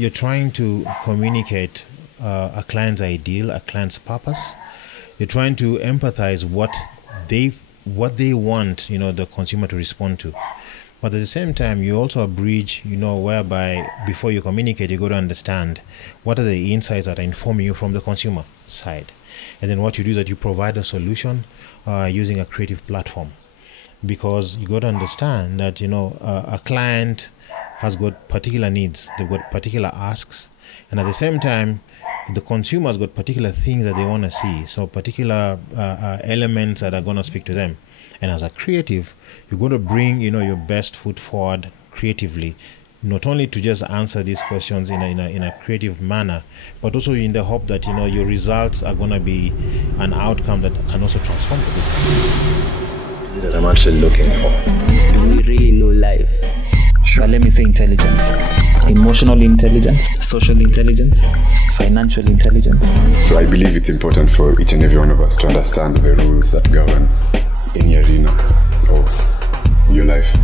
you're trying to communicate a client's ideal, a client's purpose. You're trying to empathize what they want, the consumer to respond to. But at the same time, you also a bridge, whereby before you communicate, you got to understand what are the insights that are informing you from the consumer side. And then what you do is that you provide a solution using a creative platform. Because you got to understand that, a client has got particular needs, they've got particular asks. And at the same time, the consumer's got particular things that they want to see. So particular elements that are going to speak to them. And as a creative, you're going to bring, your best foot forward creatively, not only to just answer these questions in a creative manner, but also in the hope that, your results are going to be an outcome that can also transform the business. That I'm actually looking for. Do we really know life? Sure. But let me say intelligence. Emotional intelligence, social intelligence, financial intelligence. So I believe it's important for each and every one of us to understand the rules that govern any arena of your life.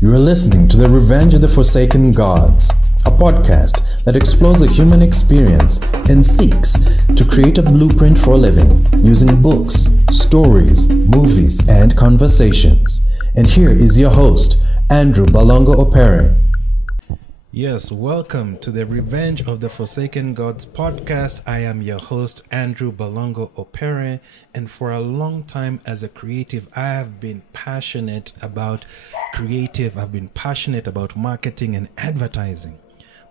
You are listening to The Revenge of the Forsaken Gods, a podcast that explores the human experience and seeks to create a blueprint for a living using books, stories, movies, and conversations. And here is your host, Andrew Balongo Opere. Yes, welcome to the Revenge of the Forsaken Gods podcast. I am your host, Andrew Balongo Opere, and for a long time as a creative, I have been passionate about creative. I've been passionate about marketing and advertising.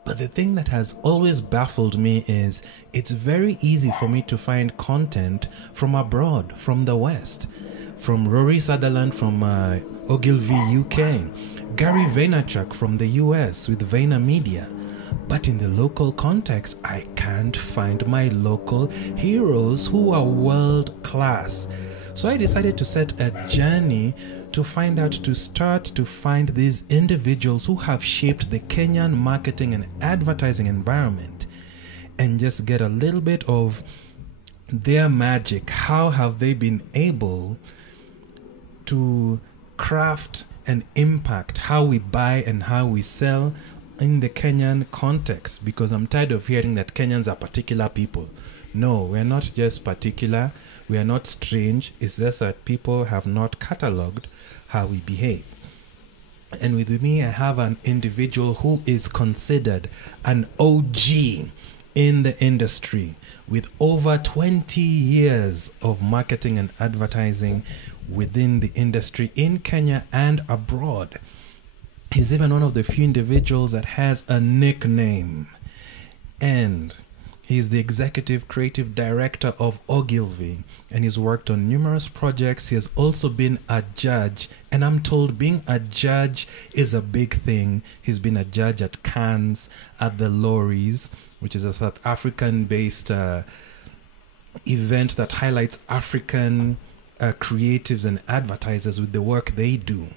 But the thing that has always baffled me is it's very easy for me to find content from abroad, from the West, from Rory Sutherland from Ogilvy, UK, Gary Vaynerchuk from the US with VaynerMedia. But in the local context, I can't find my local heroes who are world class. So I decided to set a journey to start to find these individuals who have shaped the Kenyan marketing and advertising environment and just get a little bit of their magic. How have they been able to craft and impact how we buy and how we sell in the Kenyan context? Because I'm tired of hearing that Kenyans are particular people. No, we're not just particular. We are not strange. It's just that people have not catalogued how we behave. And with me, I have an individual who is considered an OG in the industry with over 20 years of marketing and advertising within the industry in Kenya and abroad. He's even one of the few individuals that has a nickname. And he's the executive creative director of Ogilvy, and he's worked on numerous projects. He has also been a judge, and I'm told being a judge is a big thing. He's been a judge at Cannes, at the Lorries, which is a South African-based event that highlights African creatives and advertisers with the work they do.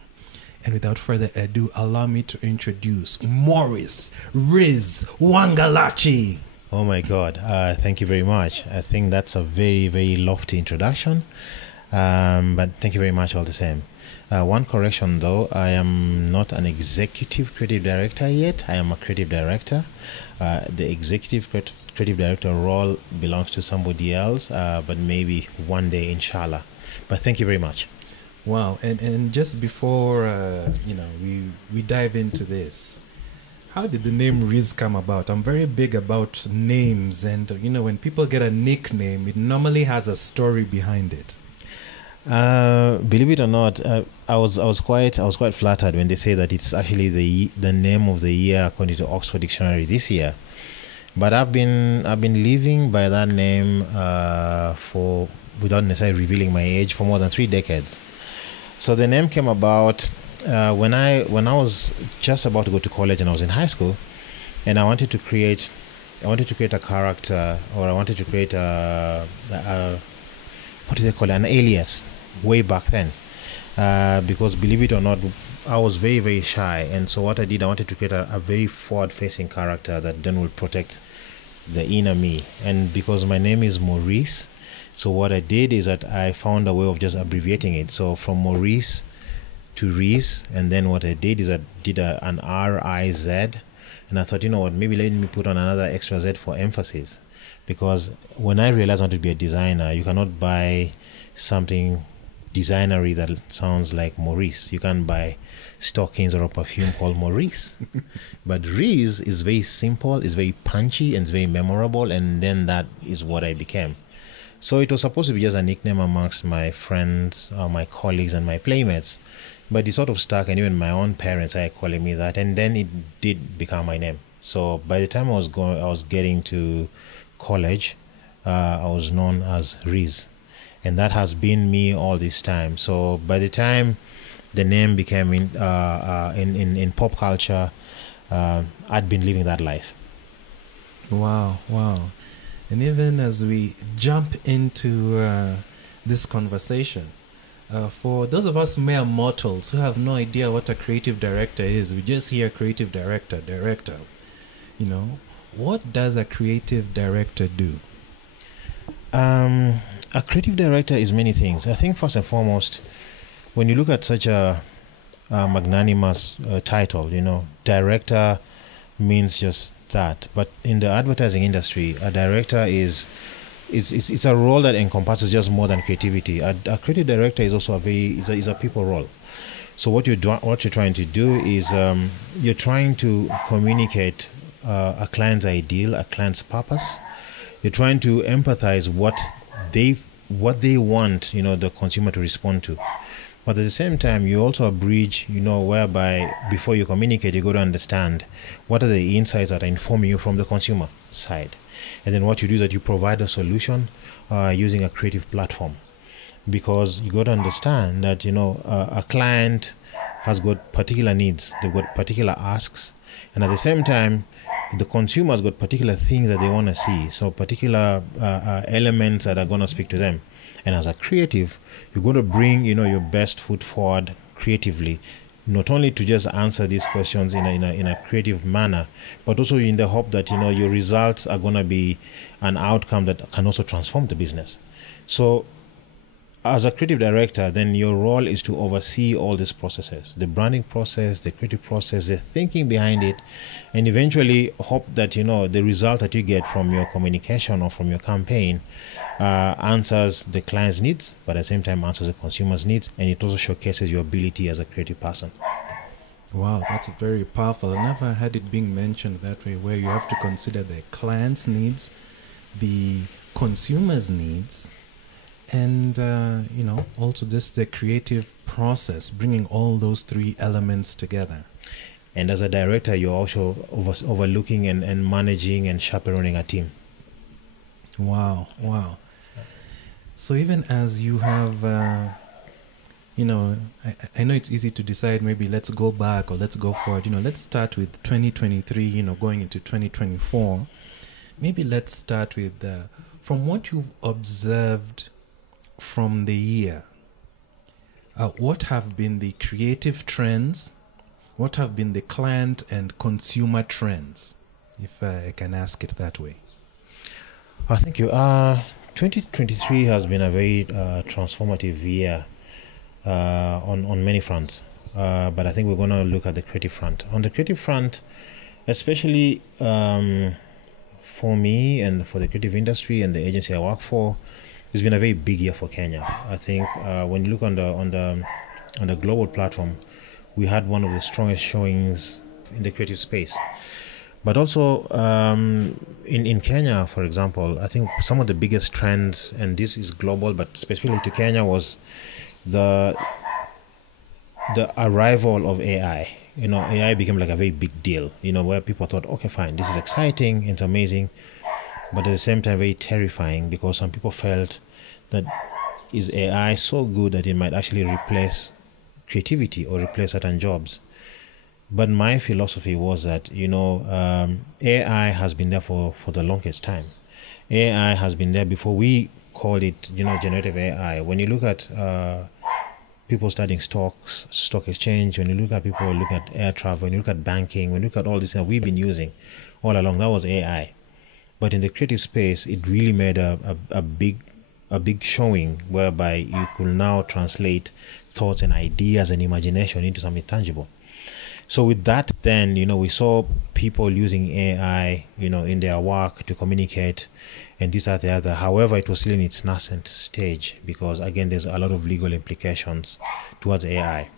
And without further ado, allow me to introduce Maurice Rizz Wangalachi. Oh my God, thank you very much. I think that's a very, very lofty introduction, but thank you very much all the same. One correction though, I am not an executive creative director yet. I am a creative director. The executive creative director role belongs to somebody else, but maybe one day, inshallah. But thank you very much. Wow, and just before we dive into this, how did the name Riz come about? I'm very big about names, and when people get a nickname, it normally has a story behind it. Believe it or not, I was quite flattered when they say that it's actually the name of the year according to Oxford Dictionary this year. But I've been living by that name for, without necessarily revealing my age, for more than 3 decades. So the name came about when I was just about to go to college and I was in high school, and I wanted to create a character, or I wanted to create an alias way back then, because believe it or not, I was very, very shy. And so what I did, I wanted to create a very forward-facing character that then will protect the inner me. And because my name is Maurice, so what I did is that I found a way of just abbreviating it. So from Maurice to Riz, and then what I did is I did an R-I-Z, and And I thought, you know what, maybe let me put on another extra Z for emphasis. Because when I realized I wanted to be a designer, you cannot buy something designery that sounds like Maurice. You can't buy stockings or a perfume called Maurice. But Riz is very simple, it's very punchy, and it's very memorable, and then that is what I became. So it was supposed to be just a nickname amongst my friends, my colleagues, and my playmates. But it sort of stuck, and even my own parents are calling me that, and then it did become my name. So by the time I was getting to college, I was known as Riz, and that has been me all this time. So by the time the name became in pop culture, I'd been living that life. Wow. And even as we jump into this conversation, for those of us mere mortals who have no idea what a creative director is, we just hear creative director. You know, what does a creative director do? A creative director is many things. I think first and foremost, when you look at such a magnanimous title, you know, director means just that. But in the advertising industry, a director is a role that encompasses just more than creativity. A creative director is also is a people role. So what you're trying to do is you're trying to communicate a client's ideal, a client's purpose. You're trying to empathize what they want, you know, the consumer to respond to. But at the same time, you also a bridge, you know, whereby before you communicate, you got to understand what are the insights that are informing you from the consumer side. And then what you do is that you provide a solution using a creative platform. Because you got to understand that, you know, a client has got particular needs, they've got particular asks, and at the same time, the consumer's got particular things that they want to see, so particular elements that are going to speak to them. And as a creative, you're going to bring, you know, your best foot forward creatively, not only to just answer these questions in a creative manner, but also in the hope that, you know, your results are going to be an outcome that can also transform the business. So as a creative director, then your role is to oversee all these processes, the branding process, the creative process, the thinking behind it, and eventually hope that, you know, the result that you get from your communication or from your campaign answers the client's needs, but at the same time answers the consumer's needs, and it also showcases your ability as a creative person. Wow, that's very powerful. I never had it being mentioned that way, where you have to consider the client's needs, the consumer's needs, and you know, also just the creative process, bringing all those three elements together. And as a director, you're also overlooking and managing and chaperoning a team. Wow. So even as you have, you know, I know it's easy to decide, maybe let's go back or let's go forward. You know, let's start with 2023, you know, going into 2024. Maybe let's start with, from what you've observed from the year, what have been the creative trends? What have been the client and consumer trends, if I can ask it that way? Thank you. 2023 has been a very transformative year on many fronts, but I think we're going to look at the creative front. On the creative front, especially for me and for the creative industry and the agency I work for, it's been a very big year for Kenya. I think when you look on the global platform, we had one of the strongest showings in the creative space. But also in Kenya, for example, I think some of the biggest trends, and this is global, but specifically to Kenya, was the arrival of AI. You know, AI became like a very big deal, you know, where people thought, okay, fine, this is exciting, it's amazing, but at the same time very terrifying, because some people felt that is AI so good that it might actually replace creativity or replace certain jobs. But my philosophy was that, you know, AI has been there for the longest time. AI has been there before we called it, you know, generative AI. When you look at people studying stocks, stock exchange, when you look at people looking at air travel, when you look at banking, when you look at all this that we've been using all along, that was AI. But in the creative space, it really made a big showing, whereby you could now translate thoughts and ideas and imagination into something tangible. So with that, then, we saw people using AI, in their work to communicate and this, that, the other. However, it was still in its nascent stage because, again, there's a lot of legal implications towards AI.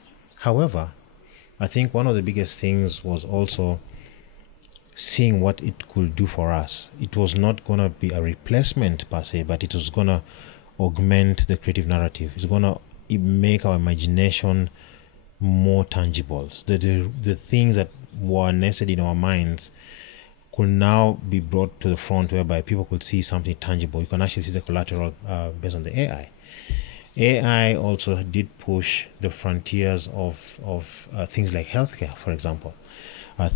However, I think one of the biggest things was also seeing what it could do for us. It was not going to be a replacement per se, but it was going to augment the creative narrative. It's going to make our imagination more tangible. So the things that were nested in our minds could now be brought to the front, whereby people could see something tangible. You can actually see the collateral based on the AI. AI also did push the frontiers of things like healthcare, for example.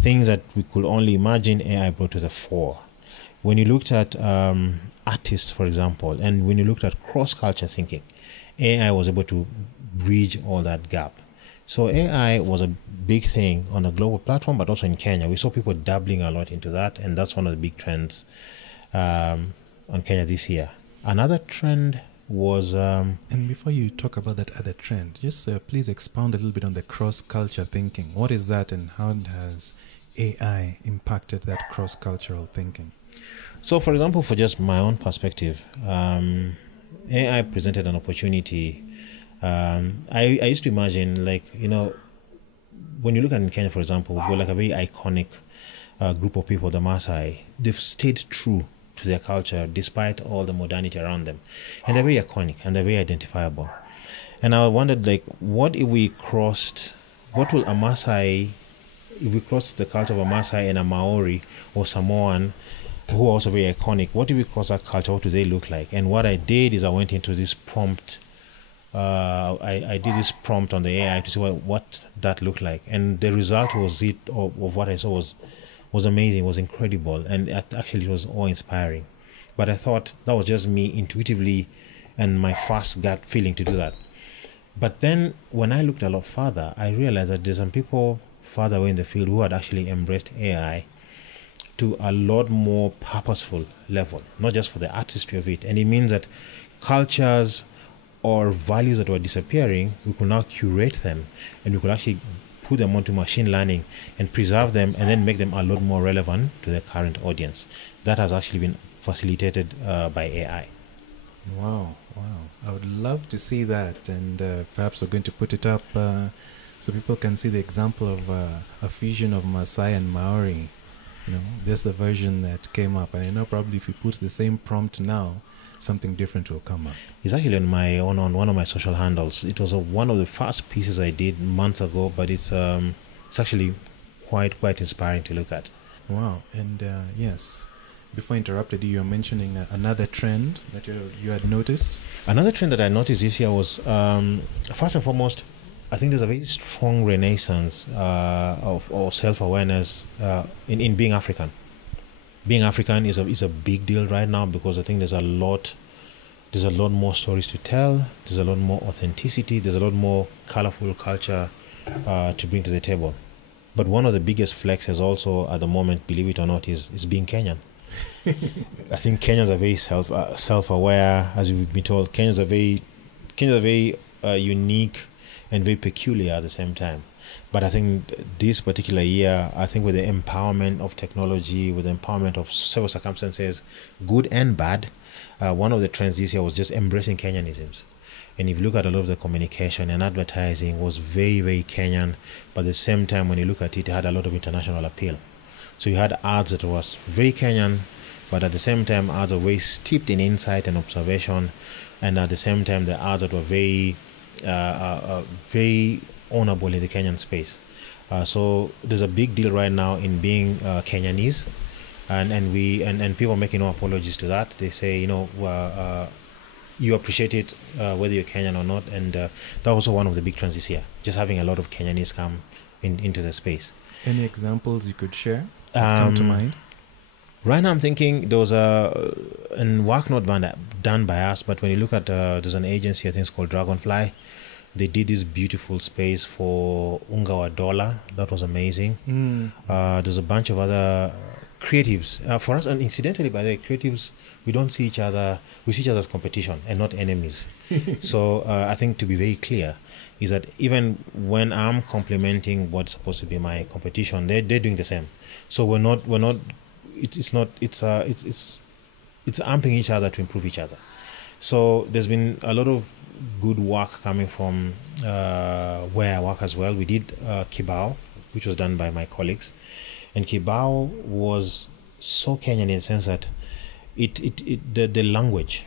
Things that we could only imagine, AI brought to the fore. When you looked at artists, for example, and when you looked at cross-culture thinking, AI was able to bridge all that gap. So AI was a big thing on a global platform, but also in Kenya. We saw people dabbling a lot into that, and that's one of the big trends on Kenya this year. Another trend was... and before you talk about that other trend, just please expound a little bit on the cross-culture thinking. What is that, and how has AI impacted that cross-cultural thinking? So, for example, for just my own perspective, AI presented an opportunity. I used to imagine, when you look at in Kenya, for example, we've got like a very iconic group of people, the Maasai. They've stayed true to their culture despite all the modernity around them, and they're very iconic and they're very identifiable. And I wondered, what if we crossed? What will a Maasai, if we crossed the culture of a Maasai and a Maori or Samoan, who are also very iconic? What if we cross that culture? What do they look like? And what I did is I went into this prompt. I did this prompt on the AI to see what that looked like, and the result was of what I saw was amazing, was incredible, and actually it was awe-inspiring. But I thought that was just me intuitively and my first gut feeling to do that. But then when I looked a lot further, I realized that there's some people further away in the field who had actually embraced AI to a lot more purposeful level, not just for the artistry of it. And it means that cultures or values that were disappearing, we could now curate them, and we could actually put them onto machine learning and preserve them, and then make them a lot more relevant to the current audience. That has actually been facilitated by AI. Wow. I would love to see that, and perhaps we're going to put it up so people can see the example of a fusion of Maasai and Maori. Just the version that came up. And I know probably if you put the same prompt now, something different will come up. It's actually on one of my social handles. It was one of the first pieces I did months ago, but it's actually quite inspiring to look at. Wow. And yes, before I interrupted you, were mentioning another trend that you had noticed. Another trend that I noticed this year was, first and foremost, I think there's a very strong renaissance of self-awareness in being African. Being African is a big deal right now, because I think there's a lot more stories to tell. There's a lot more authenticity. There's a lot more colorful culture to bring to the table. But one of the biggest flexes also at the moment, believe it or not, is being Kenyan. I think Kenyans are very self-aware, as we've been told. Kenyans are very unique and very peculiar at the same time. But I think this particular year, I think with the empowerment of technology, with the empowerment of several circumstances, good and bad, one of the trends this year was just embracing Kenyanisms. And if you look at a lot of the communication and advertising was very, very Kenyan, but at the same time, when you look at it, it had a lot of international appeal. So you had ads that was very Kenyan, but at the same time, ads are very steeped in insight and observation, and at the same time, the ads that were very honorable in the Kenyan space. So there's a big deal right now in being Kenyanese, and people making no apologies to that. They say, you appreciate it whether you're Kenyan or not, and that was also one of the big trends this year, just having a lot of Kenyanese come into the space. Any examples you could share come to mind? Right now I'm thinking there was and work not done by us, but when you look at there's an agency, I think it's called Dragonfly. They did this beautiful space for Unga wa Dola. That was amazing. There's a bunch of other creatives, for us, and incidentally, by the way, creatives, we don't see each other, we see each other as competition and not enemies. So I think to be very clear is that even when I'm complimenting what's supposed to be my competition, they're doing the same. So we're not, it's amping each other to improve each other. So there's been a lot of good work coming from where I work as well. We did Kibao, which was done by my colleagues, and Kibao was so Kenyan in the sense that the language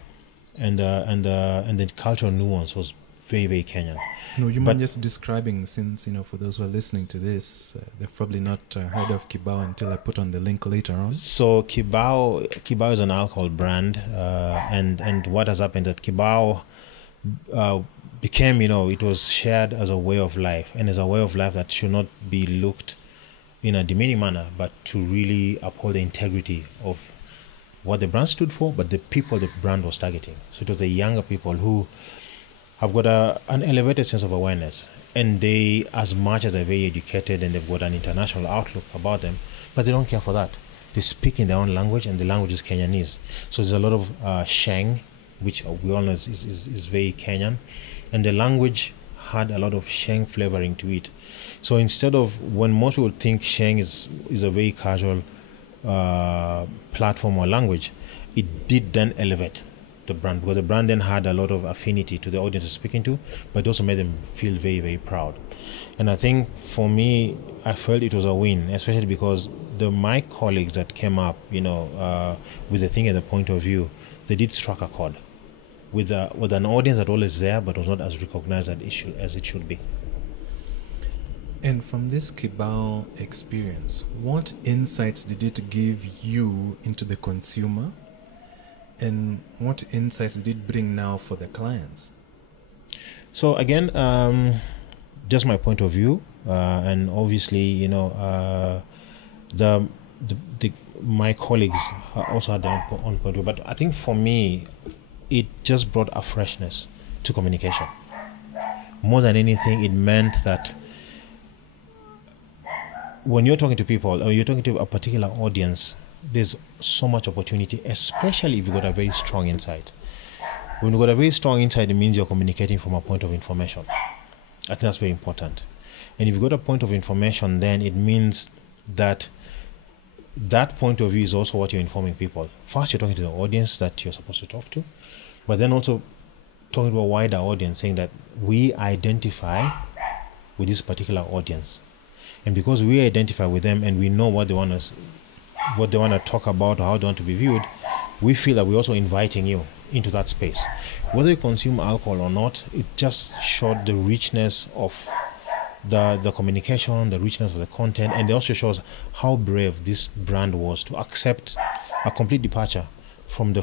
and the cultural nuance was very, very Kenyan. No, you mind just describing, since for those who are listening to this, they've probably not heard of Kibao until I put on the link later on. So Kibao is an alcohol brand, and what has happened that Kibao became, it was shared as a way of life, and as a way of life that should not be looked in a demeaning manner, but to really uphold the integrity of what the brand stood for, but the people the brand was targeting. So it was the younger people who have got an elevated sense of awareness, and they, as much as they're very educated and they've got an international outlook about them, but they don't care for that. They speak in their own language, and the language is Kenyanese. So there's a lot of Sheng, which we all know is very Kenyan, and the language had a lot of Sheng flavoring to it. So instead of, when most people think Sheng is a very casual platform or language, it did then elevate the brand, because the brand then had a lot of affinity to the audience it's speaking to, but it also made them feel very, very proud. And I think for me, I felt it was a win, especially because my colleagues that came up, with the thing at the point of view, they did strike a chord with an audience that always there, but was not as recognized as it should be. And from this Kibao experience, what insights did it give you into the consumer? And what insights did it bring now for the clients? So again, just my point of view, and obviously, my colleagues also had their own point of view. But I think for me, it just brought a freshness to communication. More than anything, it meant that when you're talking to people, or you're talking to a particular audience, there's so much opportunity, especially if you've got a very strong insight. When you've got a very strong insight, it means you're communicating from a point of information. I think that's very important. And if you've got a point of information, then it means that point of view is also what you're informing people. First, you're talking to the audience that you're supposed to talk to, but then also talking to a wider audience, saying that we identify with this particular audience. And because we identify with them and we know what they want to talk about or how they want to be viewed, we feel that we're also inviting you into that space. Whether you consume alcohol or not, it just showed the richness of the communication, the richness of the content, and it also shows how brave this brand was to accept a complete departure from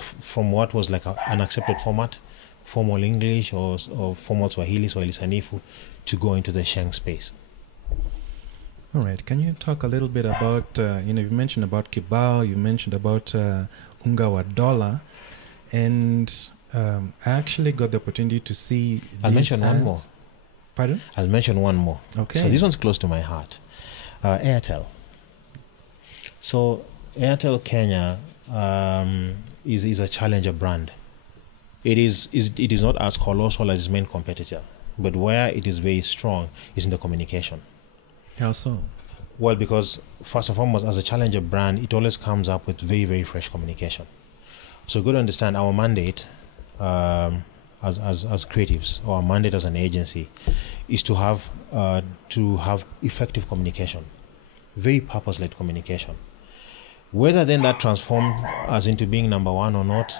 what was like an accepted format, formal English or formal Swahili Sanifu, to go into the Sheng space. All right. Can you talk a little bit about, you mentioned about Kibao, you mentioned about Unga wa Dola, and I actually got the opportunity to see I'll mention one more. Pardon? I'll mention one more. Okay. So this one's close to my heart. Airtel. So Airtel Kenya is a challenger brand. It is not as colossal as its main competitor, but where it is very strong is in the communication. How so? Well, because first and foremost, as a challenger brand, it always comes up with very, very fresh communication. So good to understand our mandate as creatives, or our mandate as an agency, is to have effective communication, very purpose-led communication. Whether then that transforms us into being number one or not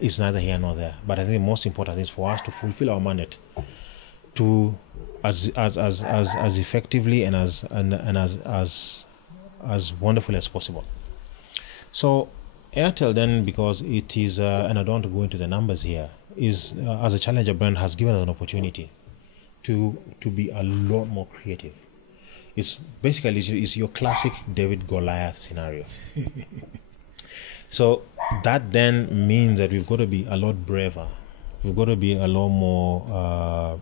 is neither here nor there. But I think the most important is for us to fulfill our mandate, to as effectively and as wonderfully as possible. So Airtel then, because it is, and I don't want to go into the numbers here, is as a challenger brand has given us an opportunity to be a lot more creative. It's basically is your classic David Goliath scenario. So that then means that we've got to be a lot braver. We've got to be a lot more.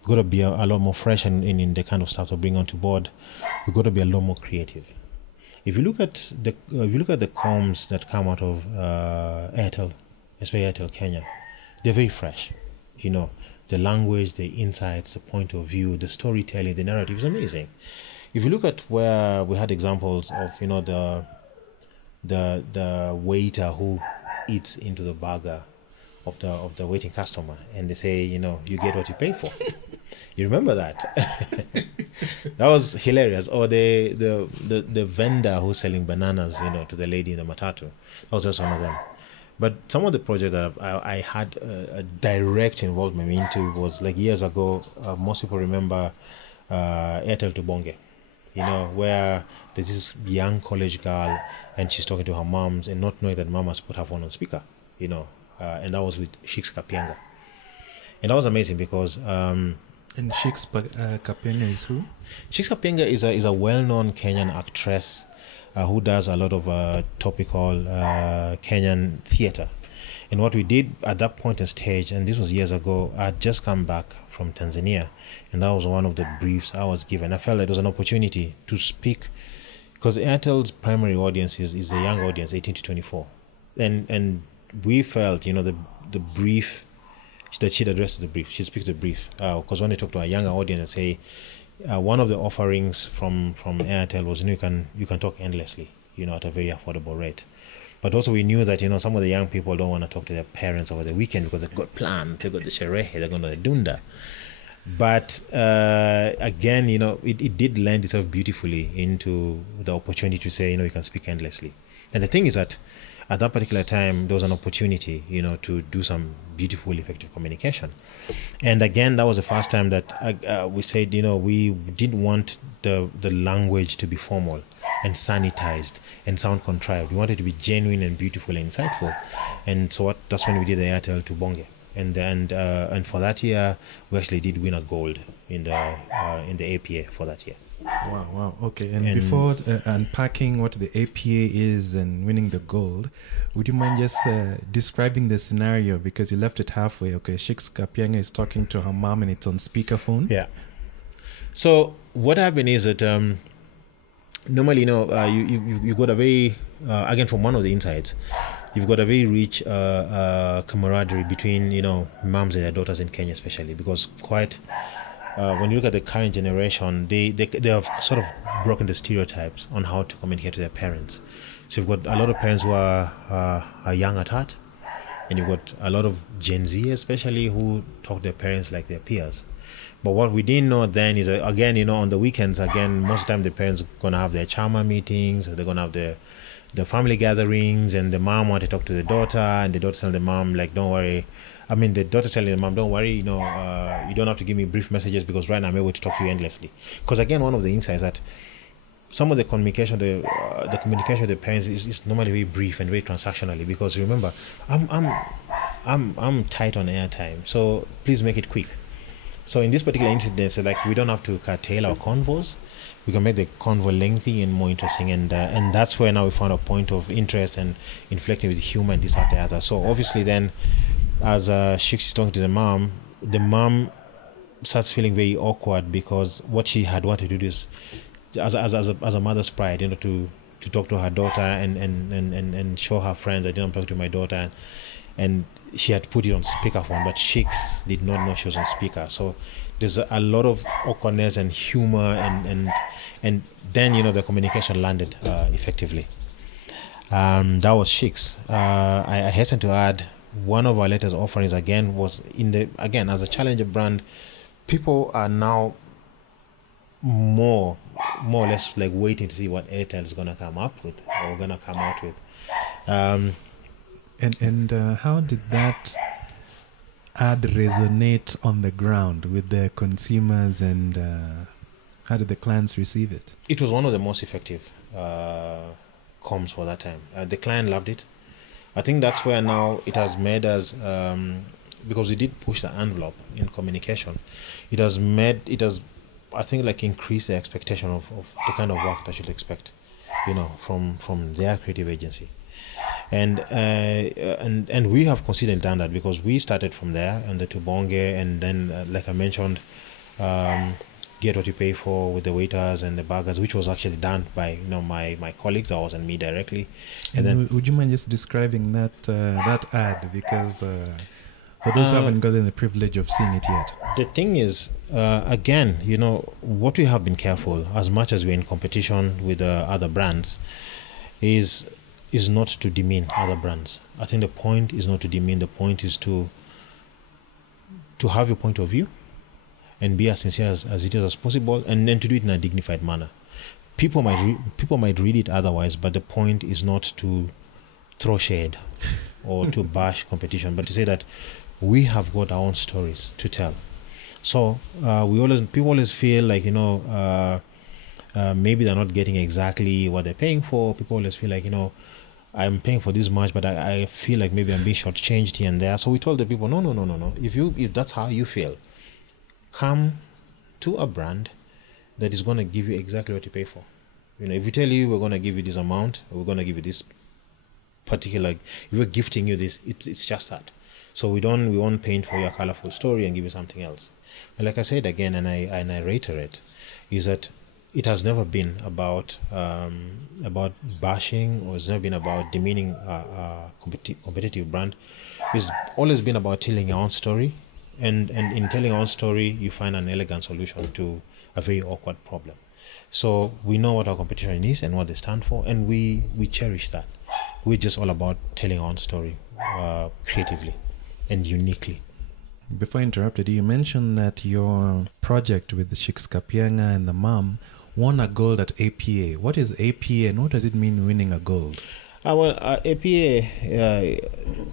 We've got to be a lot more fresh in the kind of stuff to bring onto board. We've got to be a lot more creative. If you look at the comms that come out of Airtel, especially Airtel Kenya, they're very fresh. You know, the language, the insights, the point of view, the storytelling, the narrative is amazing. If you look at where we had examples of, you know, the waiter who eats into the burger of the waiting customer, and they say, you know, you get what you pay for. You remember that? That was hilarious. Or the vendor who's selling bananas, you know, to the lady in the matatu. That was just one of them. But some of the projects that I had a direct involvement into was like years ago. Most people remember Airtel Tubonge, you know, where there's this young college girl and she's talking to her moms and not knowing that mom has put her phone on speaker, you know, and that was with Shix Kapienga. And that was amazing because... and Shix Kapienga is who? Shix Kapienga is a well-known Kenyan actress who does a lot of topical Kenyan theater. And what we did at that point in stage, and this was years ago, I had just come back from Tanzania, and that was one of the briefs I was given. I felt like it was an opportunity to speak, because Airtel's primary audience is the young audience, 18 to 24. And we felt, you know, the brief, that she'd address the brief, she'd speak to the brief. Because when they talk to a younger audience and say, one of the offerings from Airtel was, you know, you can talk endlessly, you know, at a very affordable rate. But also we knew that, you know, some of the young people don't want to talk to their parents over the weekend because they've got plans, they've got the sherehe, they're going to the dunda. But again, you know, it did lend itself beautifully into the opportunity to say, you know, you can speak endlessly. And the thing is that at that particular time, there was an opportunity, you know, to do some beautiful, effective communication. And again, that was the first time that we said, you know, we didn't want the language to be formal and sanitized and sound contrived. We wanted it to be genuine and beautiful and insightful. And so that's when we did the Airtel Tubonge. And for that year, we actually did win a gold in the APA for that year. Wow. Okay. And before unpacking what the APA is and winning the gold, would you mind just describing the scenario, because you left it halfway? Okay, Shix Kapienga is talking to her mom and it's on speakerphone. Yeah. So what happened is that normally, you know, you got a very again, from one of the insights, you've got a very rich camaraderie between, you know, moms and their daughters in Kenya, especially because when you look at the current generation, they have sort of broken the stereotypes on how to communicate to their parents. So you've got a lot of parents who are young at heart, and you've got a lot of Gen Z especially who talk to their parents like their peers. But what we didn't know then is that, again, you know, on the weekends, again, most of the time the parents are going to have their chama meetings, they're going to have the family gatherings, and the mom want to talk to the daughter, and the daughter telling the mom, like, don't worry. I mean, the daughter telling the mom, don't worry, you know, you don't have to give me brief messages because right now I'm able to talk to you endlessly. Because again, one of the insights that some of the communication, the communication with the parents is normally very brief and very transactionally. Because remember, I'm tight on airtime, so please make it quick. So in this particular incident, so like we don't have to curtail our convos. We can make the convo lengthy and more interesting, and that's where now we found a point of interest and inflecting with humor and this, that, the other. So obviously then, as Shix is talking to the mom starts feeling very awkward because what she had wanted to do is, as a mother's pride, you know, to talk to her daughter and show her friends, I didn't talk to my daughter, and she had put it on speakerphone, but Shix did not know she was on speaker. So there's a lot of awkwardness and humor, and then, you know, the communication landed effectively. That was Shix. I hasten to add, one of our latest offerings again was as a challenger brand, people are now more or less like waiting to see what Airtel is going to come up with or going to come out with. And how did that ad resonate on the ground with the consumers, and how did the clients receive it? It was one of the most effective comms for that time. The client loved it. I think that's where now it has made us, because we did push the envelope in communication, it has, I think, like increased the expectation of the kind of work that you'd expect, you know, from their creative agency. And we have considered done that because we started from there and the Tubonge, and then like I mentioned, get what you pay for with the waiters and the burgers, which was actually done by my colleagues. That wasn't me directly. And then, would you mind just describing that ad, because for those who haven't gotten the privilege of seeing it yet? The thing is, again, what we have been careful, as much as we're in competition with other brands, is not to demean other brands. I think the point is not to demean. The point is to have your point of view and be as sincere as it is as possible, and then to do it in a dignified manner. People might read it otherwise, but the point is not to throw shade or to bash competition, but to say that we have got our own stories to tell. So people always feel like maybe they're not getting exactly what they're paying for. People always feel like I'm paying for this much, but I feel like maybe I'm being shortchanged here and there. So we told the people, no. If that's how you feel, come to a brand that is going to give you exactly what you pay for. If we tell you we're going to give you this amount, we're going to give you this particular, if we're gifting you this, it's just that. So we won't paint for you a colorful story and give you something else. And like I said again, and I reiterate, is that it has never been about bashing, or it's never been about demeaning a competitive brand. It's always been about telling your own story, and in telling our own story, you find an elegant solution to a very awkward problem. So we know what our competition is and what they stand for, and we cherish that. We're just all about telling our own story creatively and uniquely. Before I interrupted you, mentioned that your project with the Chicks Kapienga and the mom won a gold at APA. What is APA, and what does it mean, winning a gold? APA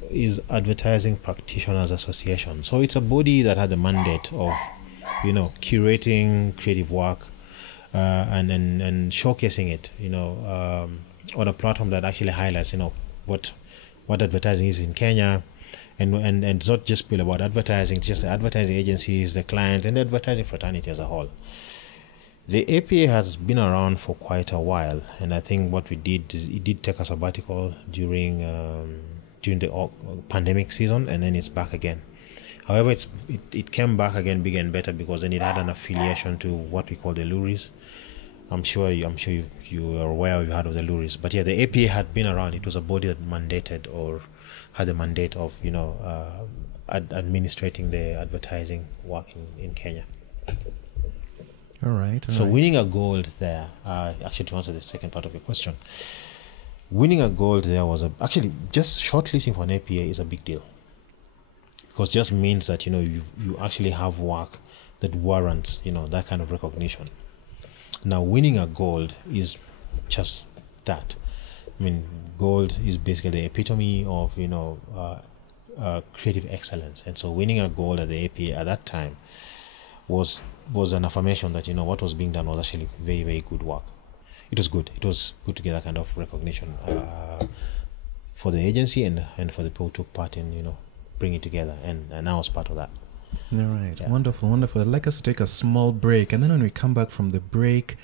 is Advertising Practitioners Association. So it's a body that had the mandate of, curating creative work and showcasing it, on a platform that actually highlights, what advertising is in Kenya. And it's not just about advertising, it's just the advertising agencies, the clients, and the advertising fraternity as a whole. The APA has been around for quite a while, and I think what we did is it did take a sabbatical during the pandemic season, and then it's back again. However, it came back again bigger and better, because then it had an affiliation to what we call the Luris. I'm sure you are aware, you've heard of the Luris. But yeah, the APA had been around. It was a body that mandated or had the mandate of administrating the advertising work in Kenya. All right. So winning a gold there, actually to answer the second part of your question, winning a gold there was actually just shortlisting for an APA is a big deal, because it just means that you actually have work that warrants that kind of recognition. Now winning a gold is just that. I mean, gold is basically the epitome of creative excellence, and so winning a gold at the APA at that time was an affirmation that what was being done was actually very, very good work. It was good to get that kind of recognition for the agency and for the people who took part in bringing it together, and I was part of that. All right. Yeah. Wonderful. I'd like us to take a small break, and then when we come back from the break,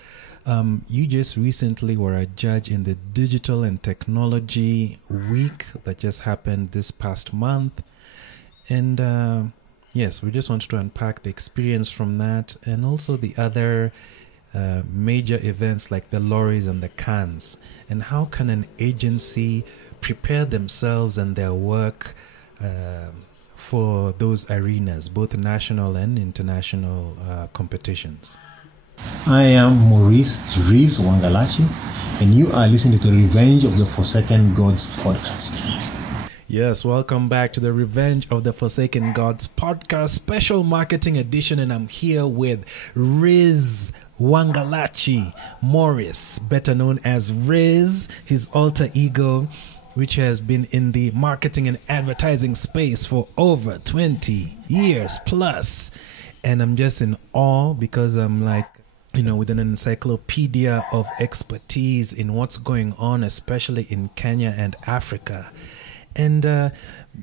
you just recently were a judge in the Digital and Technology Week that just happened this past month. And yes, we just wanted to unpack the experience from that, and also the other major events like the lorries and the cans, and how can an agency prepare themselves and their work for those arenas, both national and international competitions. I am Maurice Rizz Wangalachi, and you are listening to the Revenge of the Forsaken Gods podcast. Yes, welcome back to the Revenge of the Forsaken Gods podcast, special marketing edition, and I'm here with Rizz Wangalachi, Maurice, better known as Rizz, his alter ego, which has been in the marketing and advertising space for over 20 years plus. And I'm just in awe, because I'm like, with an encyclopedia of expertise in what's going on, especially in Kenya and Africa. And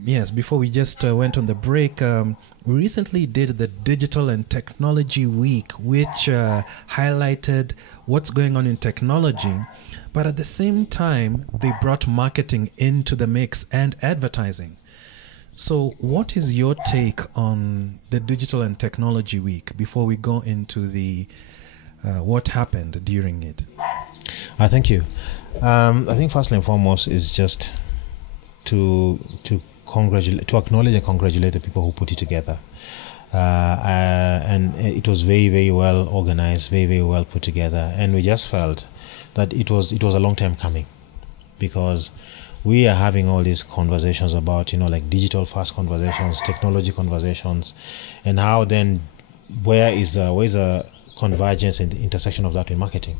yes, before we just went on the break, we recently did the Digital and Technology Week, which highlighted what's going on in technology. But at the same time, they brought marketing into the mix and advertising. So, what is your take on the Digital and Technology Week before we go into the what happened during it? Thank you. I think first and foremost is just to acknowledge and congratulate the people who put it together. And it was very, very well organized, very, very well put together, and we just felt that it was a long time coming, because we are having all these conversations about, like digital first conversations, technology conversations, and how then where is a convergence and the intersection of that in marketing.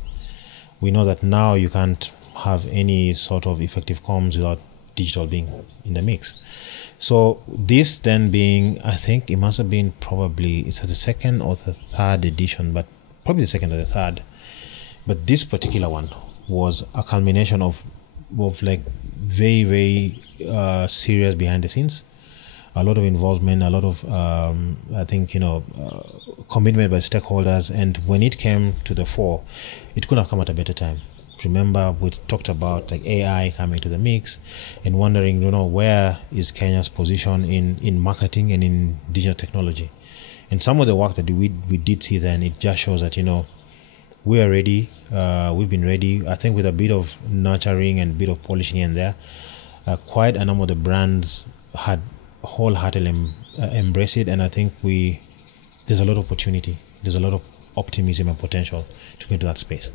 We know that now you can't have any sort of effective comms without digital being in the mix. So this then being, I think it must have been probably, it's the second or the third edition, but probably the second or the third. But this particular one was a culmination of like very, very serious behind the scenes, a lot of involvement, a lot of I think commitment by stakeholders, and when it came to the fore, it couldn't have come at a better time. Remember, we talked about like AI coming to the mix, and wondering, where is Kenya's position in marketing and in digital technology. And some of the work that we did see then, it just shows that we are ready. We've been ready. I think with a bit of nurturing and a bit of polishing in there, quite a number of the brands had wholeheartedly embraced it, and I think there's a lot of opportunity. There's a lot of optimism and potential to go into that space.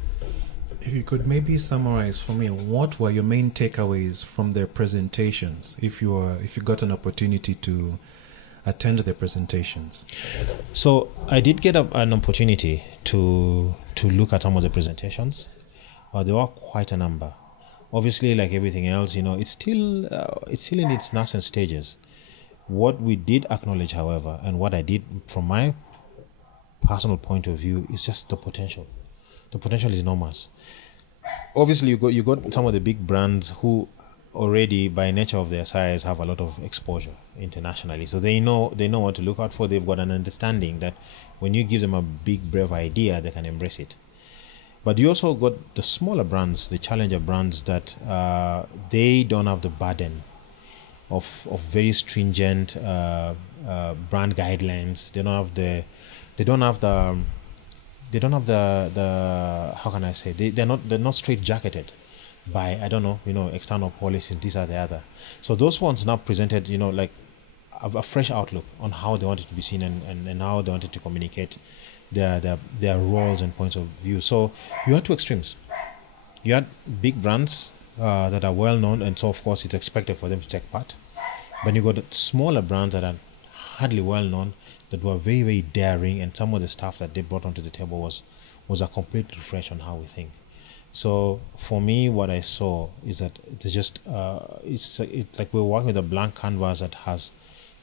If you could maybe summarize for me, what were your main takeaways from their presentations, if you got an opportunity to attend their presentations? So I did get an opportunity to look at some of the presentations. There were quite a number. Obviously, like everything else, it's still in its nascent stages. What we did acknowledge, however, and what I did from my personal point of view, is just the potential. The potential is enormous. Obviously, you got some of the big brands who already, by nature of their size, have a lot of exposure internationally. So they know what to look out for. They've got an understanding that when you give them a big, brave idea, they can embrace it. But you also got the smaller brands, the challenger brands, that they don't have the burden of very stringent brand guidelines. They don't have the how can I say, they're not straight jacketed by external policies, this or the other. So those ones now presented like a fresh outlook on how they wanted to be seen and how they wanted to communicate their roles and points of view. So you had two extremes. You had big brands that are well known, and so of course it's expected for them to take part. But you got smaller brands that are hardly well known, that were very, very daring, and some of the stuff that they brought onto the table was a complete refresh on how we think. So for me, what I saw is that it's just it's like we're working with a blank canvas that has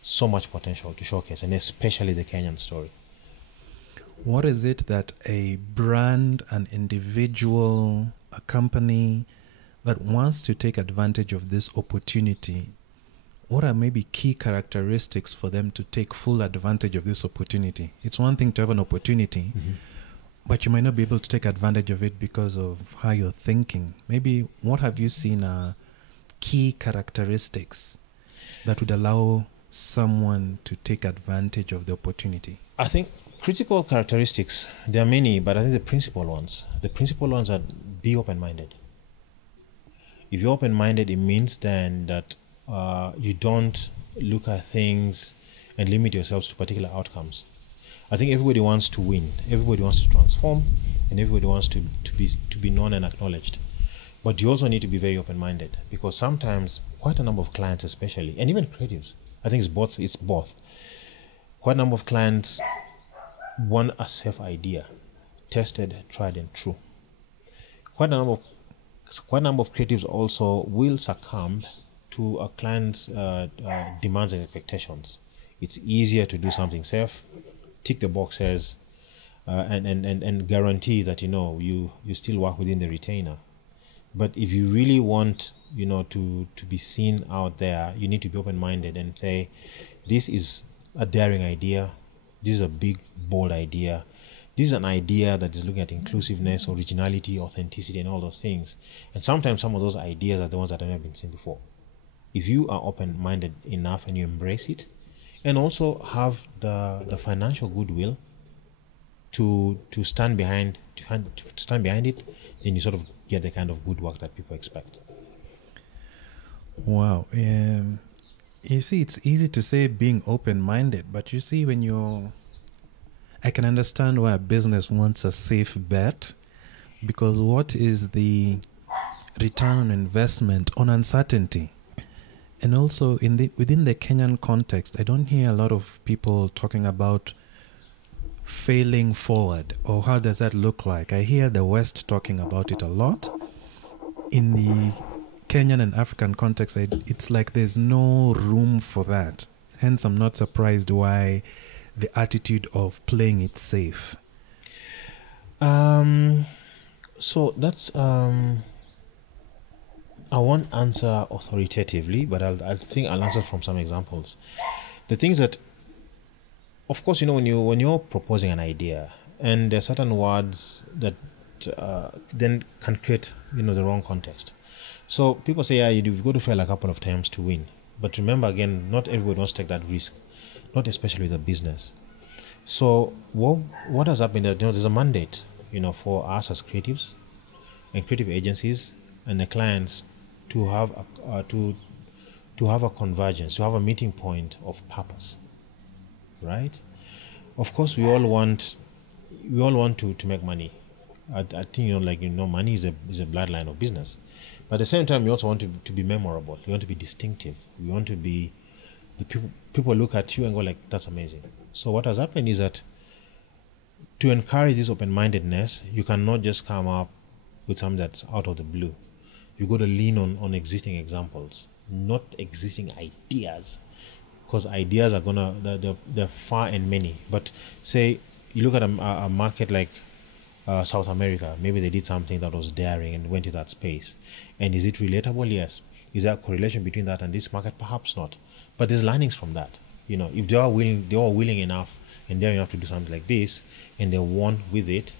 so much potential to showcase, and especially the Kenyan story. What is it that a brand, an individual, a company that wants to take advantage of this opportunity, what are maybe key characteristics for them to take full advantage of this opportunity? It's one thing to have an opportunity, but you might not be able to take advantage of it because of how you're thinking. Maybe what have you seen are key characteristics that would allow someone to take advantage of the opportunity? I think critical characteristics, there are many, but I think the principal ones are be open-minded. If you're open-minded, it means then that you don't look at things and limit yourselves to particular outcomes. I think everybody wants to win, everybody wants to transform, and everybody wants to be known and acknowledged. But you also need to be very open-minded, because sometimes quite a number of clients, especially, and even creatives, I think it's both. Quite a number of clients want a safe idea, tested, tried, and true. Quite a number of creatives also will succumb to a client's demands and expectations. It's easier to do something safe, tick the boxes, and guarantee that you still work within the retainer. But if you really want to be seen out there, you need to be open-minded and say, this is a daring idea, this is a big, bold idea, this is an idea that is looking at inclusiveness, originality, authenticity, and all those things. And sometimes some of those ideas are the ones that have never been seen before. if you are open-minded enough and you embrace it, and also have the financial goodwill to stand behind it, then you sort of get the kind of good work that people expect. Wow. You see, it's easy to say being open-minded, but you see, I can understand why a business wants a safe bet, because what is the return on investment on uncertainty? And also within the Kenyan context, I don't hear a lot of people talking about failing forward, or how does that look like? I hear the West talking about it a lot. In the Kenyan and African context, it's like there's no room for that. Hence, I'm not surprised why the attitude of playing it safe. So that's I won't answer authoritatively, but I think I'll answer from some examples. The things that, of course, when you're proposing an idea, and there are certain words that then can create the wrong context. So people say, you've got to fail a couple of times to win. But remember, again, not everybody wants to take that risk, not especially with a business. So what has happened is, there's a mandate, for us as creatives and creative agencies and the clients to have a convergence, to have a meeting point of purpose, right? Of course, we all want to make money. I think money is a bloodline of business, but at the same time, you also want to be memorable. You want to be distinctive. You want to be the people look at you and go like, that's amazing. So what has happened is that to encourage this open-mindedness, you cannot just come up with something that's out of the blue. You got to lean on existing examples, not existing ideas, because ideas are they're far and many. But say you look at a market like South America, maybe they did something that was daring and went to that space. And is it relatable? Yes. Is there a correlation between that and this market? Perhaps not. But there's learnings from that. If they are willing enough and daring enough to do something like this, and they won with it.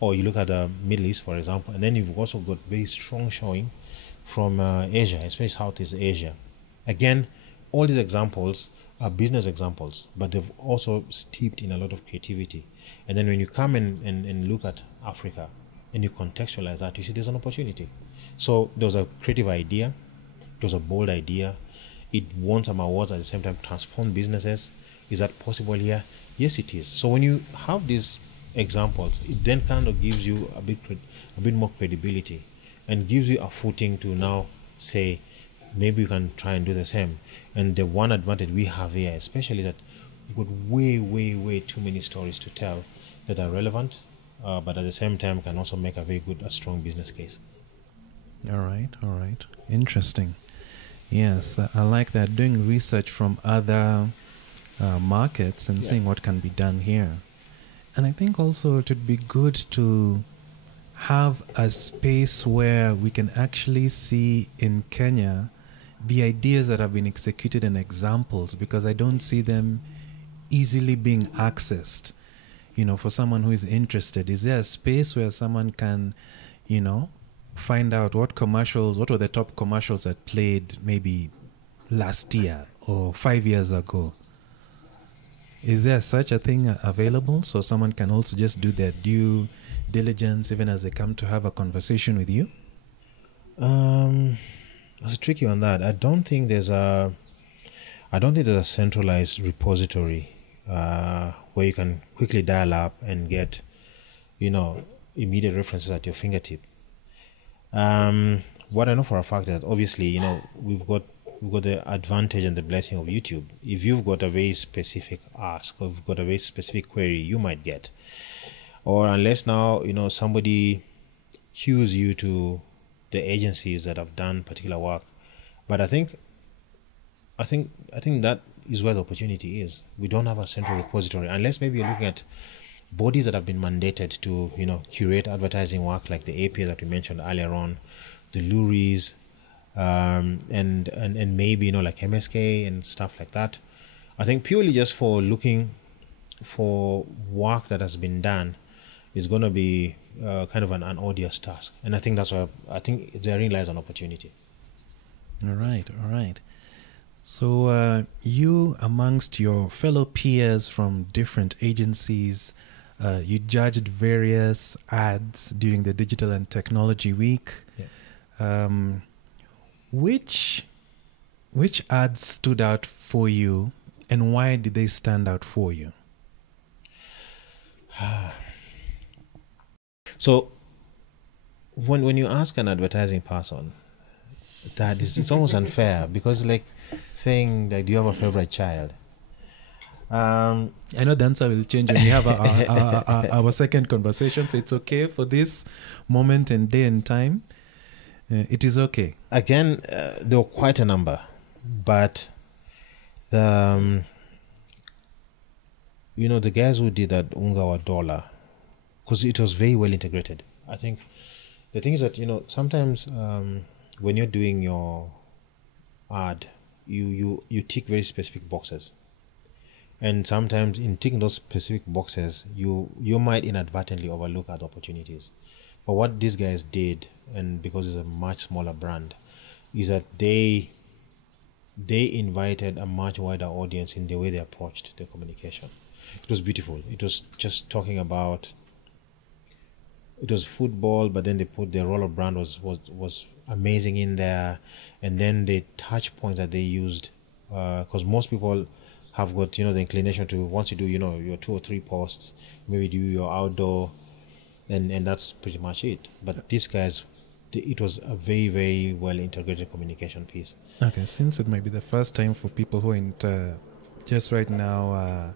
Or you look at the Middle East, for example, and then you've also got very strong showing from Asia, especially Southeast Asia. Again, all these examples are business examples, but they've also steeped in a lot of creativity. And then when you come and look at Africa and you contextualize that, you see there's an opportunity. So there was a creative idea, it was a bold idea, it won some awards, at the same time transformed businesses. Is that possible here? Yes, it is. So when you have these examples, it then kind of gives you a bit more credibility and gives you a footing to now say, maybe you can try and do the same. And the one advantage we have here, especially, that we've got way too many stories to tell that are relevant, but at the same time can also make a strong business case. All right. Interesting. Yes, I like that. Doing research from other markets and seeing what can be done here. And I think also it would be good to have a space where we can actually see in Kenya the ideas that have been executed and examples, because I don't see them easily being accessed. For someone who is interested, is there a space where someone can, find out what were the top commercials that played maybe last year or 5 years ago? Is there such a thing available so someone can also just do their due diligence even as they come to have a conversation with you? That's a tricky one. That I don't think there's a centralized repository where you can quickly dial up and get immediate references at your fingertip. What I know for a fact is that obviously we've got the advantage and the blessing of YouTube. If you've got a very specific ask, or you've got a very specific query, you might get. Or unless now, somebody cues you to the agencies that have done particular work. But I think that is where the opportunity is. We don't have a central repository, unless maybe you're looking at bodies that have been mandated to, curate advertising work, like the APA that we mentioned earlier on, the Luries, and maybe like MSK and stuff like that. I think purely just for looking for work that has been done is going to be kind of an odious task, and I think that's why I think therein lies an opportunity. All right. So you, amongst your fellow peers from different agencies, you judged various ads during the Digital and Technology Week. Yeah. Which ads stood out for you, and why did they stand out for you? So when you ask an advertising person, that is, it's almost unfair, because like saying that, do you have a favorite child? I know the answer will change when we have our second conversation, so it's okay for this moment and day and time. It is okay. Again, there were quite a number, but the the guys who did that Unga wa Dollar, because it was very well integrated. I think the thing is that sometimes when you're doing your ad, you tick very specific boxes, and sometimes in ticking those specific boxes, you might inadvertently overlook other opportunities. But what these guys did, and because it's a much smaller brand, is that they invited a much wider audience in the way they approached the communication. It was beautiful. It was just talking about, it was football, but then they put their roller brand was amazing in there, and then the touch points that they used, because most people have got the inclination to, once you do your 2 or 3 posts, maybe do your outdoor, and that's pretty much it. But these guys, it was a very, very well integrated communication piece. Okay, since it might be the first time for people who aren't just right now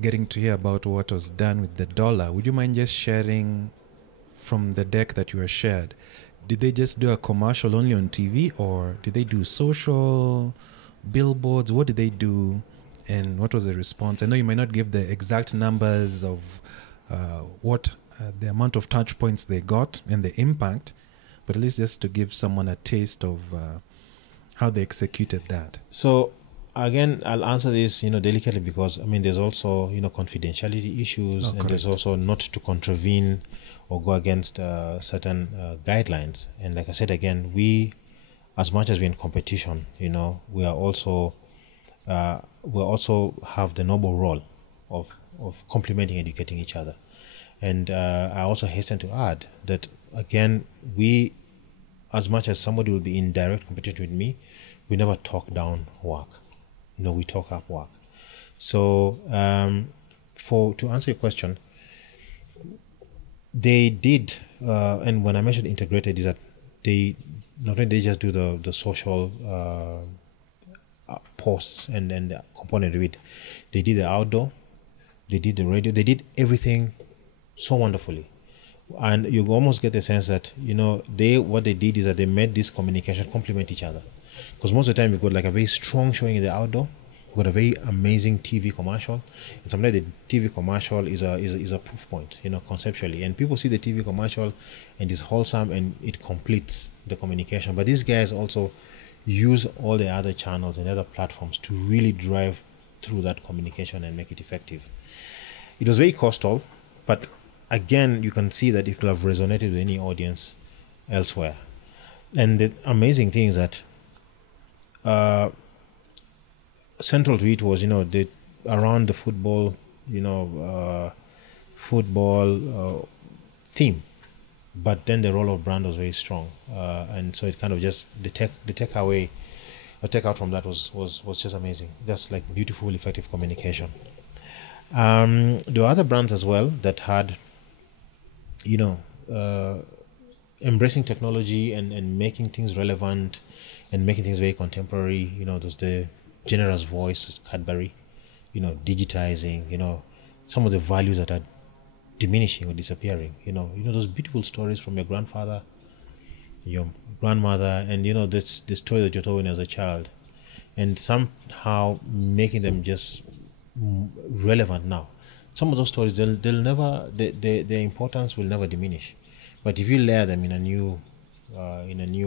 getting to hear about what was done with the dollar, would you mind just sharing from the deck that you were shared? Did they just do a commercial only on TV, or did they do social billboards? What did they do, and what was the response? I know you might not give the exact numbers of what the amount of touch points they got and the impact, but at least just to give someone a taste of how they executed that. So again, I'll answer this delicately, because there's also confidentiality issues, and there's also not to contravene or go against certain guidelines. And like I said again, we, as much as we're in competition, we are also have the noble role of complementing, educating each other. And I also hasten to add that, again, we, as much as somebody will be in direct competition with me, we never talk down work. We talk up work. So to answer your question, they did, and when I mentioned integrated, is that they not only they just do the social posts and the component of it, they did the outdoor, they did the radio, they did everything so wonderfully. And you almost get the sense that what they did is that they made this communication complement each other, because most of the time you've got like a very strong showing in the outdoor, you've got a very amazing TV commercial, and sometimes the TV commercial is a proof point conceptually, and people see the TV commercial and it's wholesome and it completes the communication. But these guys also use all the other channels and other platforms to really drive through that communication and make it effective. It was very costly, but again, you can see that it will have resonated with any audience elsewhere. And the amazing thing is that central to it was, around the football, theme. But then the role of brand was very strong, and so it kind of just the takeout from that was just amazing. Just like beautiful, effective communication. There were other brands as well that had, embracing technology and making things relevant and making things very contemporary. There's the generous voice, Cadbury, digitizing, some of the values that are diminishing or disappearing. Those beautiful stories from your grandfather, your grandmother, and the story that you're told as a child, and somehow making them just relevant now. Some of those stories, they'll never, their importance will never diminish, but if you layer them in a new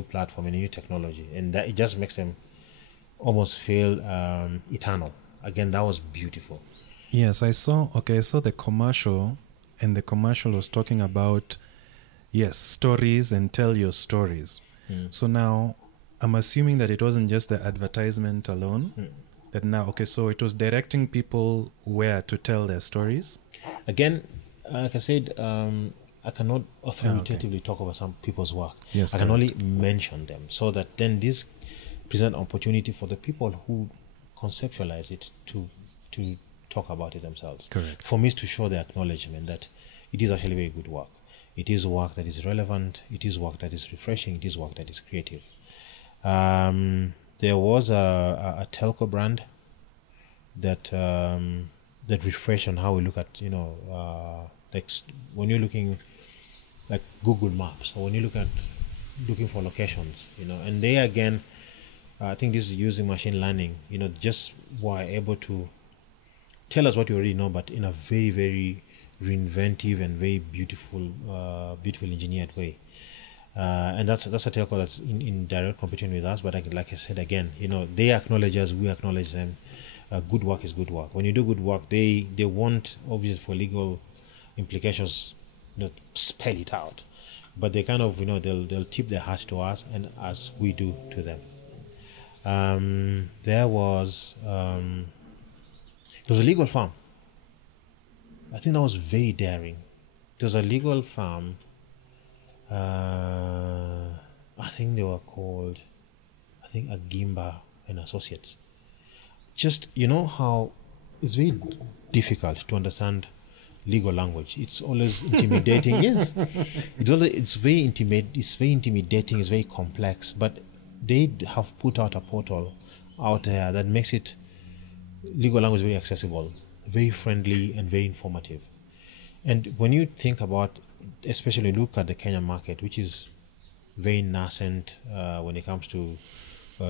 platform, in a new technology, and that, it just makes them almost feel eternal. Again, that was beautiful. Yes, I saw the commercial, and the commercial was talking about stories and tell your stories. So now, I'm assuming that it wasn't just the advertisement alone. That now, okay, so it was directing people where to tell their stories. Again, like I said, I cannot authoritatively talk about some people's work. Yes, I can only mention them, so that then this present opportunity for the people who conceptualize it to talk about it themselves. Correct. For me, is to show the acknowledgement that it is actually very good work. It is work that is relevant. It is work that is refreshing. It is work that is creative. There was a telco brand that that refreshed on how we look at, like when you're looking like Google Maps, or when you looking for locations, and they again, I think this is using machine learning, just were able to tell us what you already know, but in a very, very reinventive and very beautiful engineered way. And that's a telco that's in direct competition with us. But like I said again, they acknowledge us, we acknowledge them. Good work is good work. When you do good work, they want, obviously for legal implications, spell it out. But they kind of, they'll tip their hat to us, and as we do to them. There was a legal firm. I think that was very daring. It was a legal firm. I think they were called, Agimba and Associates. Just, how it's very difficult to understand legal language. It's always intimidating. Yes, it's very intimidating. It's very complex. But they have put out a portal out there that makes it legal language very accessible, very friendly, and very informative. And when you think about, especially look at the Kenyan market, which is very nascent when it comes to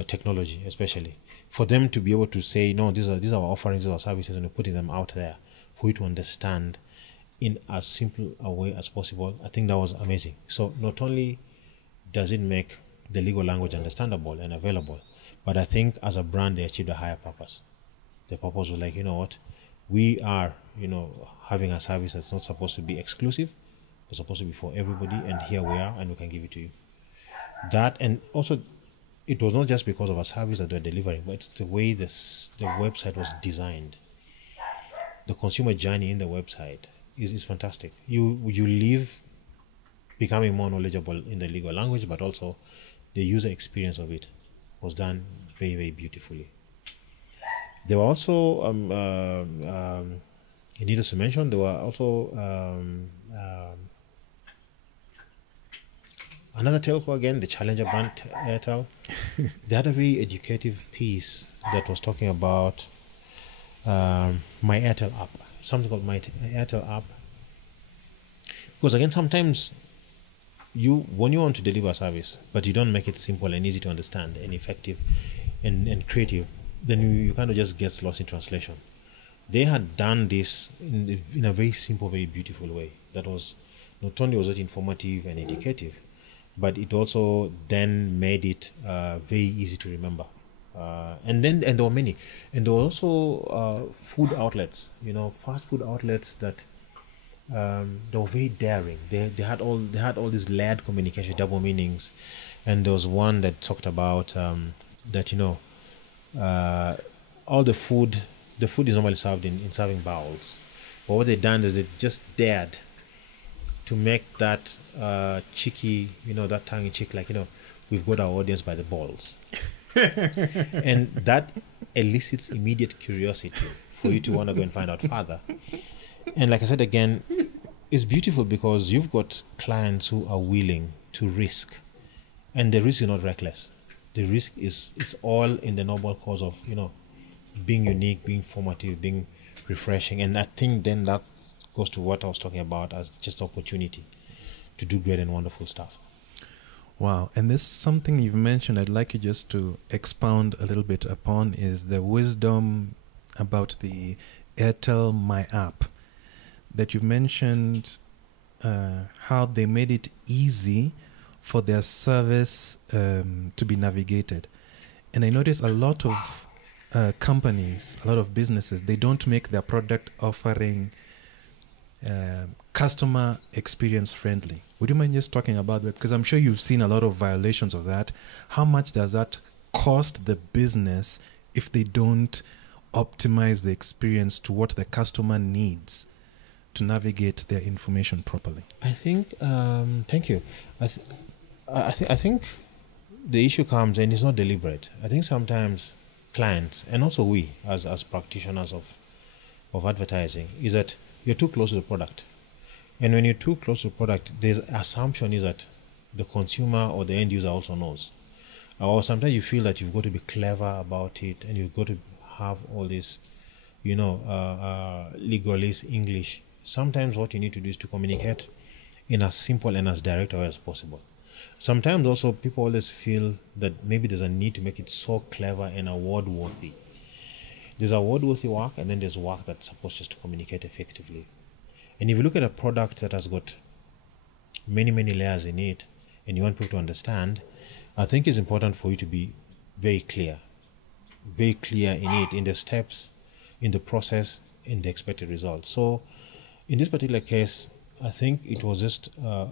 technology, especially, for them to be able to say, no, these are our offerings, these are our services, and putting them out there for you to understand in as simple a way as possible, I think that was amazing. So not only does it make the legal language understandable and available, but I think as a brand they achieved a higher purpose. The purpose was like, what, we are, having a service that's not supposed to be exclusive, it's supposed to be for everybody, and here we are, and we can give it to you. That, and also, it was not just because of a service that we're delivering, but it's the way the website was designed. The consumer journey in the website is fantastic. You leave becoming more knowledgeable in the legal language, but also the user experience of it was done very, very beautifully. There were also, needless to mention, there were also another telco again, the challenger brand, Airtel. They had a very educative piece that was talking about My Airtel app, something called My Airtel app. Because again, sometimes when you want to deliver a service, but you don't make it simple and easy to understand and effective and creative, then you kind of just get lost in translation. They had done this in a very simple, very beautiful way. That was not only was it informative and educative, but it also then made it very easy to remember. And there were many, and there were also food outlets, fast food outlets that they were very daring. They had all these layered communication, double meanings, and there was one that talked about that all the food is normally served in serving bowls, but what they done is they just dared to make that cheeky, that tongue-in-cheek, like, we've got our audience by the balls. And that elicits immediate curiosity for you to want to go and find out further. And like I said again, it's beautiful because you've got clients who are willing to risk, and the risk is not reckless. The risk is all in the noble cause of, being unique, being formative, being refreshing. And I think then that goes to what I was talking about as just opportunity to do great and wonderful stuff. Wow. And this is something you've mentioned I'd like you just to expound a little bit upon, is the wisdom about the Airtel My App, that you mentioned how they made it easy for their service to be navigated. And I notice a lot of companies, a lot of businesses, they don't make their product offering customer experience friendly. Would you mind just talking about that? Because I'm sure you've seen a lot of violations of that. How much does that cost the business if they don't optimize the experience to what the customer needs to navigate their information properly? I think, thank you. I think the issue comes, and it's not deliberate. I think sometimes clients, and also we as practitioners of advertising, is that you're too close to the product. And when you're too close to the product, there's assumption is that the consumer or the end user also knows. Or sometimes you feel that you've got to be clever about it, and you've got to have all this, legalese English. Sometimes what you need to do is to communicate in as simple and as direct a way as possible. Sometimes also people always feel that maybe there's a need to make it so clever and award-worthy. There's award-worthy work, and then there's work that's supposed just to communicate effectively. And if you look at a product that has got many, many layers in it, and you want people to understand, I think it's important for you to be very clear in it, in the steps, in the process, in the expected results. So in this particular case, I think it was just, I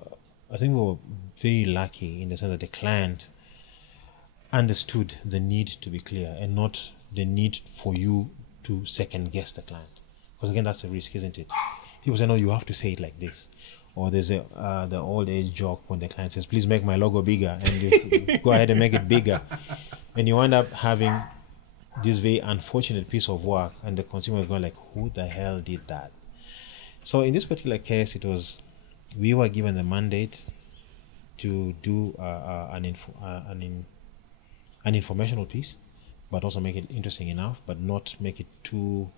think we were very lucky in the sense that the client understood the need to be clear and not the need for you to second guess the client. Because again, that's a risk, isn't it? People say, no, you have to say it like this. Or there's the old age joke when the client says, please make my logo bigger, and you go ahead and make it bigger. And you end up having this very unfortunate piece of work, and the consumer is going like, who the hell did that? So in this particular case, we were given the mandate to do an informational piece, but also make it interesting enough, but not make it too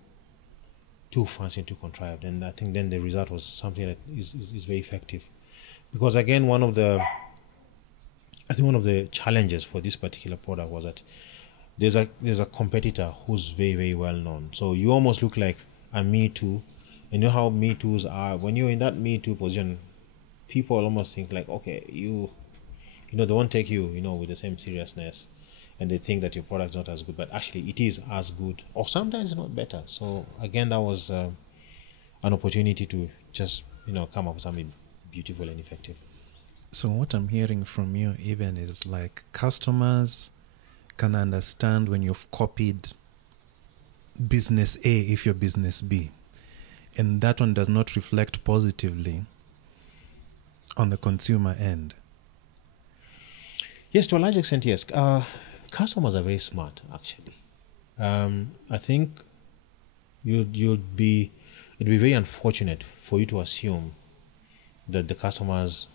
fancy and too contrived. And I think then the result was something that is very effective. Because again, one of the challenges for this particular product was that there's a competitor who's very, very well known. So you almost look like a Me Too. And you know how Me Too's are. When you're in that Me Too position, people almost think like, okay, they won't take you, with the same seriousness, and they think that your product's not as good, but actually it is as good, or sometimes not better. So again, that was an opportunity to just, come up with something beautiful and effective. So what I'm hearing from you even is like customers can understand when you've copied business A if you're business B, and that one does not reflect positively on the consumer end. Yes, to a large extent, yes. Customers are very smart, actually. I think it'd be very unfortunate for you to assume that the customers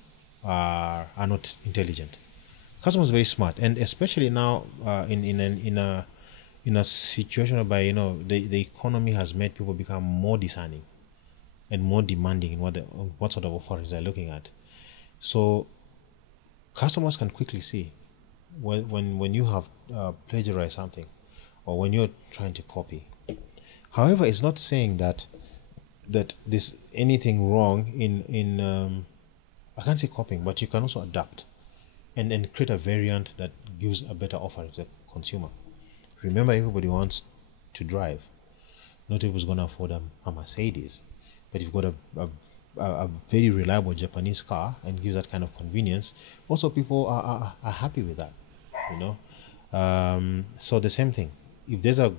are not intelligent. Customers are very smart, and especially now in a situation whereby the economy has made people become more discerning and more demanding in what sort of offerings they're looking at. So customers can quickly see when you have plagiarized something, or when you're trying to copy. However, it's not saying that there's anything wrong in I can't say copying, but you can also adapt and create a variant that gives a better offer to the consumer. Remember, everybody wants to drive. Not everybody's going to afford a Mercedes, but if you've got a very reliable Japanese car and gives that kind of convenience, also people are happy with that, So the same thing. If there's a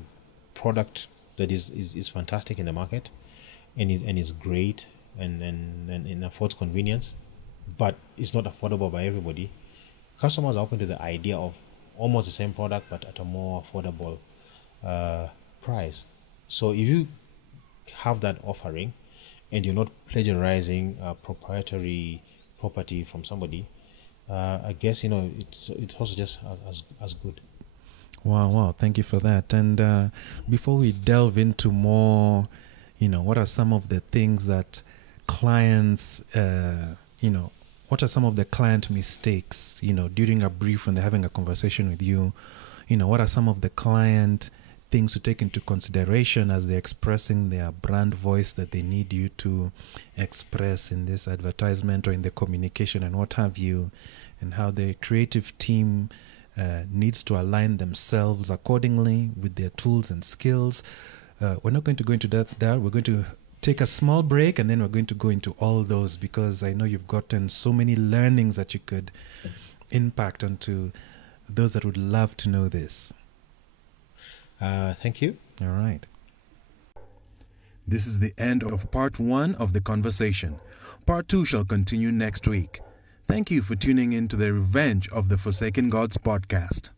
product that is fantastic in the market and is great and affords convenience, but it's not affordable by everybody, customers are open to the idea of almost the same product but at a more affordable price. So if you have that offering and you're not plagiarizing proprietary property from somebody, I guess it's also just as good. Wow, thank you for that. And before we delve into more, what are some of the things that clients, what are some of the client mistakes, during a brief when they're having a conversation with you, what are some of the client things to take into consideration as they're expressing their brand voice that they need you to express in this advertisement or in the communication and what have you, and how the creative team needs to align themselves accordingly with their tools and skills. We're not going to go into that. We're going to take a small break, and then we're going to go into all those, because I know you've gotten so many learnings that you could impact onto those that would love to know this. Thank you. All right. This is the end of part 1 of the conversation. Part 2 shall continue next week. Thank you for tuning in to the Revenge of the Forsaken Gods podcast.